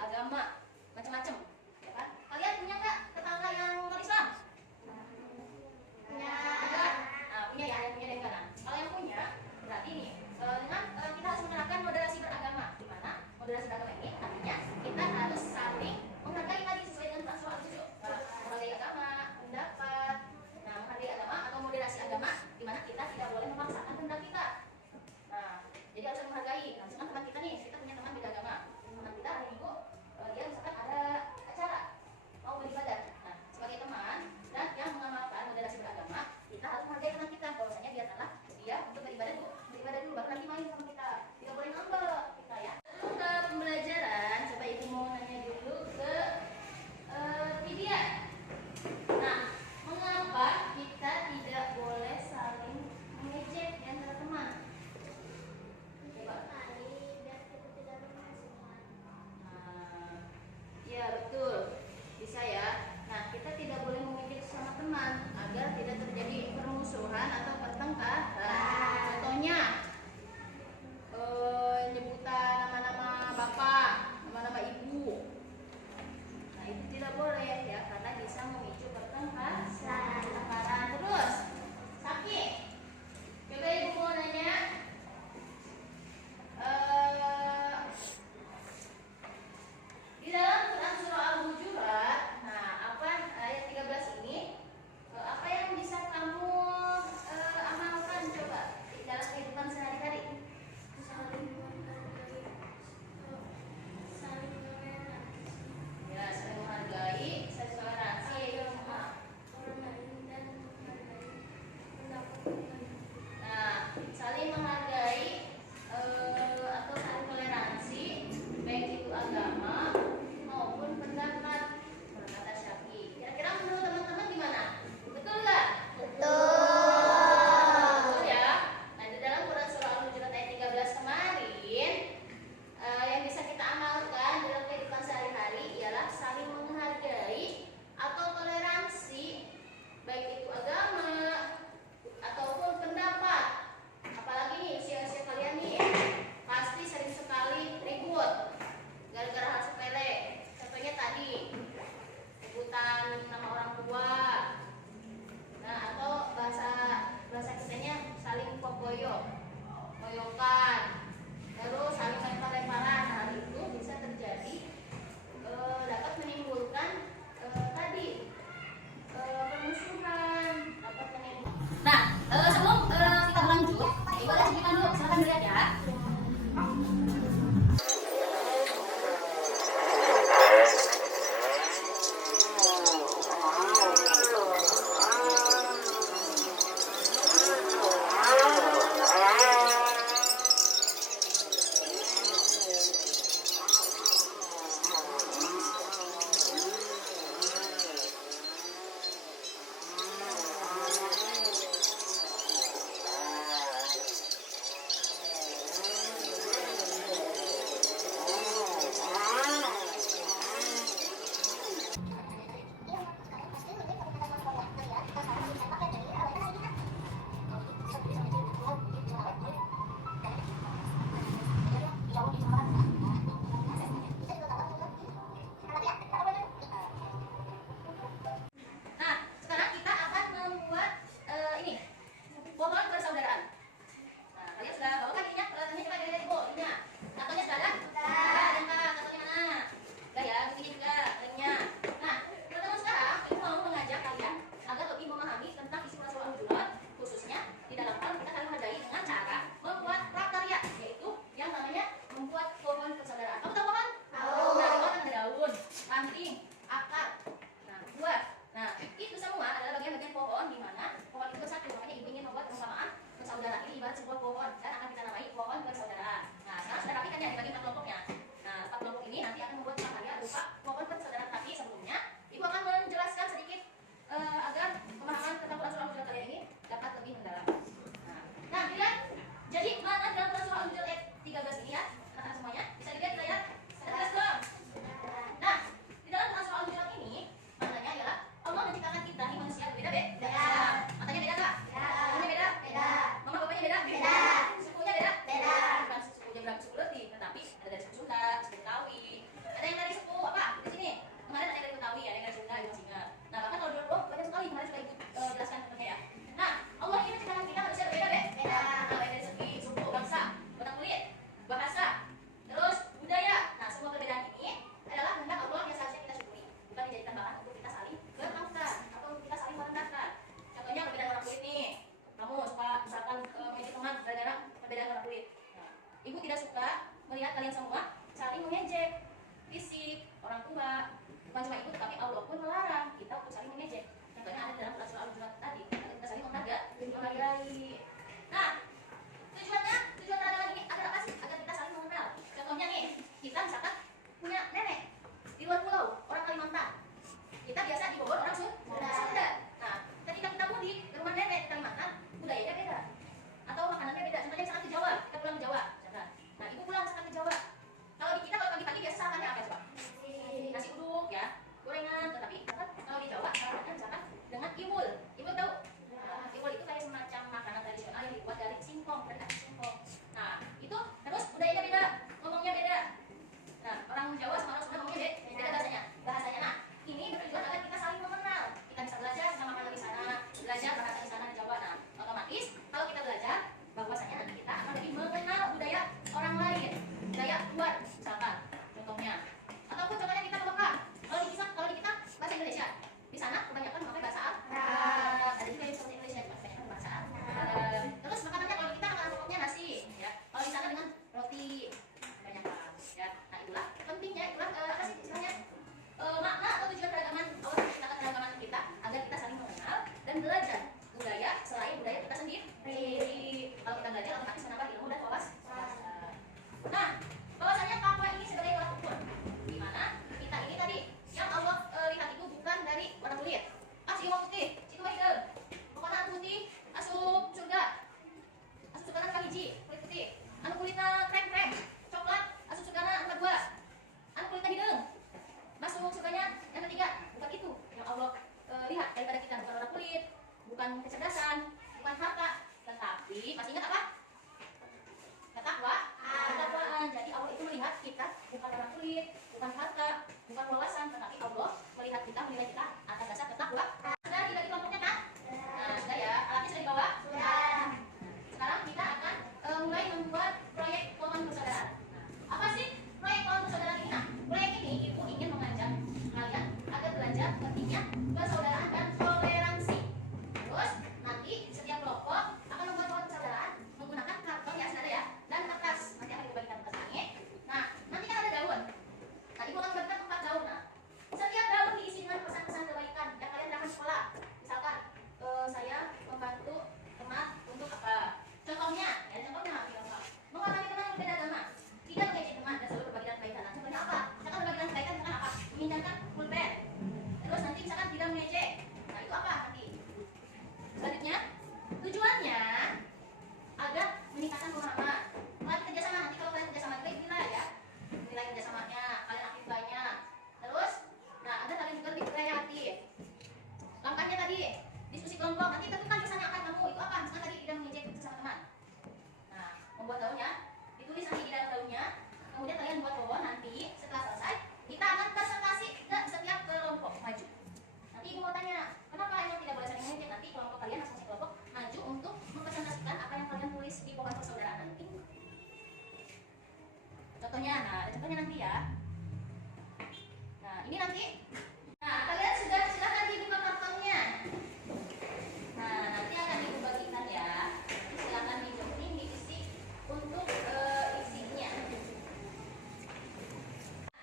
agama, macam-macam, ya kan? Kalian punya nggak tetangga yang non-Islam? Punya? Nah, punya ya, yang punya dari mana? Kalau yang punya, berarti nih dengan kita harus menerapkan moderasi beragama. Di mana moderasi beragama ini artinya kita harus saling menghargai tadi sesuai dengan Rasulullah itu. Menghargai agama, pendapat. Nah, menghargai agama atau moderasi agama, di mana kita tidak boleh memaksakan kehendak kita. Nah, jadi harus menghargai. Nah, misalkan teman kita nih, kita punya teman beda agama. Teman kita hari Minggu, dia misalkan ada acara mau beribadah. Nah, sebagai teman dan yang mengamalkan moderasi beragama, kita harus menghargai teman kita. Bahwasanya biarkanlah dia untuk beribadah dulu, baru nanti main sama kita. Tidak boleh ngambek kita ya. Ke pembelajaran, coba ibu mau nanya dulu ke Vidya. Nah, mengapa kita tidak boleh saling mengejek di antara teman? Coba. Biar kita tidak bermusuhan. Nah, ya betul, bisa ya. Nah, kita tidak boleh mengejek sama teman agar tidak terjadi permusuhan atau pertengkaran. Contohnya, nyebutan nama-nama bapak, nama-nama ibu. Nah, itu tidak boleh ya, karena bisa memicu pertengkaran. Terus, Saki, coba ibu mau nanya. Di dalam Quran surah Al-Hujurat, nah apa ayat 13 ini, apa yang bisa kamu amalkan coba di dalam kehidupan sehari-hari? Selanjutnya, tujuannya agar meningkatkan pemahaman. Kalian kerjasama, nanti kalau kalian kerjasama juga nilai ya, nilai kerjasamanya, kalian aktif banyak. Terus, nah agar kalian juga lebih kreatif. Langkahnya tadi, diskusi kelompok. Nanti tentukan pesan yang akan kamu itu apa? Misalnya tadi tidak mengejek sesama teman. Nah, membuat daunnya, ditulis nanti di dalam daunnya. Kemudian kalian buat pohon. Nanti setelah selesai, kita akan presentasi ke setiap kelompok maju. Nanti ibu mau tanya, kenapa emang tidak boleh saling mengejek? Nanti kelompok kalian masing-masing kelompok maju untuk mempresentasikan apa yang kalian tulis di pohon persaudaraan nanti. Contohnya, nah ada contohnya nanti ya. Nah ini nanti. Nah kalian sudah silakan dibuka kartonnya. Nah nanti akan ibu bagikan ya. Silakan dicoba diisi untuk isinya.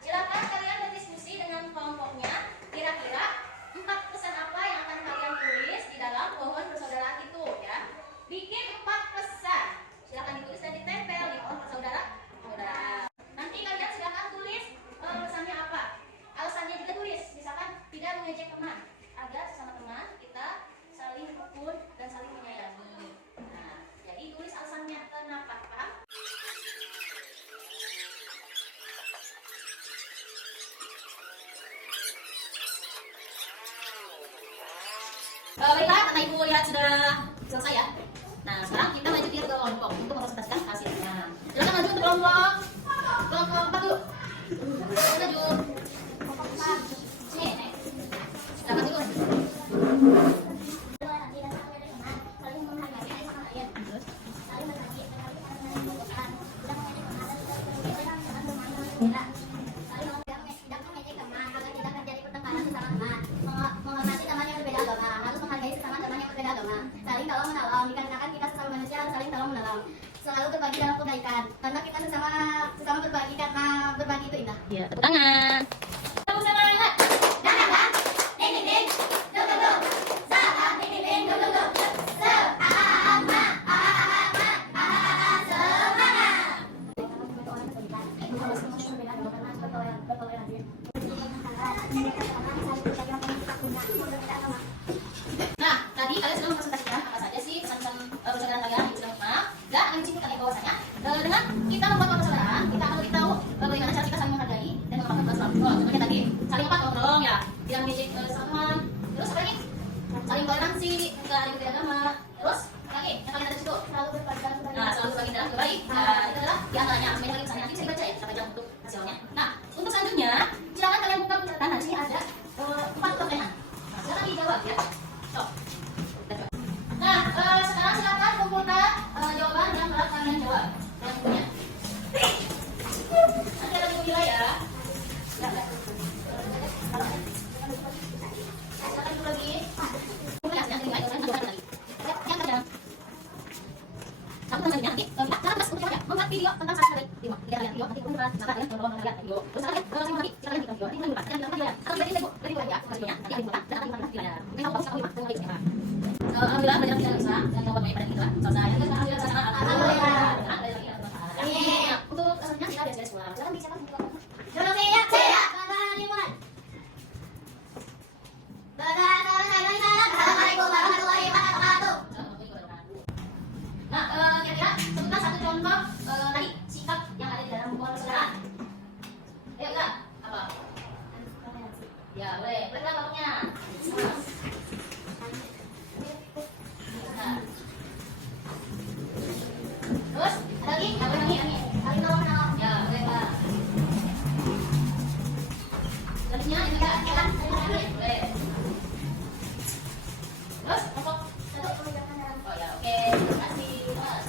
Silakan kalian berdiskusi dengan kelompoknya. Kira-kira 4 pesan apa yang akan kalian tulis di dalam pohon persaudaraan itu ya. Bikin 4 pesan. Silakan ditulis dan ditempel di pohon persaudaraan. Nanti kalian silakan tulis pesannya apa. Alasannya juga tulis. Misalkan tidak mengejek teman, agar sesama teman kita saling rukun dan saling menyayangi. Nah, jadi tulis alasannya kenapa, paham? Baiklah, karena ibu lihat sudah selesai ya. Nah, sekarang kita maju ke kelompok untuk mempresentasikan hasilnya. Silakan maju untuk kelompok 4 dulu. Maju. Sini. Silakan dulu. Menghormati teman yang berbeda agama, harus menghargai sesama teman yang berbeda agama. Saling tolong menolong, dikarenakan kita sesama manusia harus saling tolong menolong. Selalu berbagi dalam kebaikan, karena kita sesama berbagi karena berbagi itu indah. Ya, tepuk tangan. Kamu semangat. Jangan, ding ding ding, duk duk duk, salam ding ding ding, duk duk duk, semangat. Nah, tadi kalian sudah mempresentasikan apa saja sih pesan-pesan persaudaraan kalian yang sudah mengenal dan akan disimpulkan di bahwasanya dengan kita membuat persaudaraan, kita akan lebih tahu bagaimana cara kita saling menghargai dan memaafkan sesama. Contohnya tadi saling apa? Tolong ya, tidak mengejek sesama teman. Terus apa lagi? Saling toleransi, tidak ada beda agama. Terus apa lagi yang kalian ada di situ? Selalu berbagi dalam kebaikan. Nah, selalu berbagi dalam kebaikan. Nah, itu adalah di antaranya. Banyak lagi misalnya nanti bisa dibaca ya, kita baca untuk hasilnya. Nah, untuk selanjutnya, silakan kalian buka pencatatan. Nah, di sini ada 4 pertanyaan. Nah, silakan dijawab ya. So, nah, sekarang silakan kumpulkan jawaban yang telah kalian jawab. Yang punya. Nanti akan ibu nilai ya. Ya, ya. Silakan ibu lagi. Ya, yang nilai, yang tadi. Ya, yang tadi. Satu teman nanti, cara mas untuk membuat video tentang satu hari. Video, lihat video, nanti kita maka kalian tolong lihat video. Terus kalian langsung lagi, kita lihat video, nanti kita lihat, kita lihat akan beri ibu, beri ya, videonya, nanti ada dan akan kita lihat. Mungkin kamu bisa lihat, tunggu lagi. Alhamdulillah belajar tidak bisa dan kamu banyak pada kita. Selesai. Alhamdulillah pasangan alhamdulillah. Nah, untuk selanjutnya kita beres-beres pulang. Silakan bisa Duduk siap, siap. Bagaimana dimulai? Assalamualaikum warahmatullahi wabarakatuh. Nah, kira-kira sebutkan satu contoh tadi sikap yang ada di dalam hubungan persaudaraan. Ayo kita apa? Ya boleh, boleh nggak kelompoknya? Nah. Terus ada lagi? Ya boleh lagi. Saling tolong menolong. Ya boleh pak. Selanjutnya ini enggak? Boleh. Terus kelompok satu. Oh ya oke. Terima kasih mas.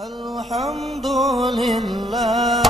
الحمد لله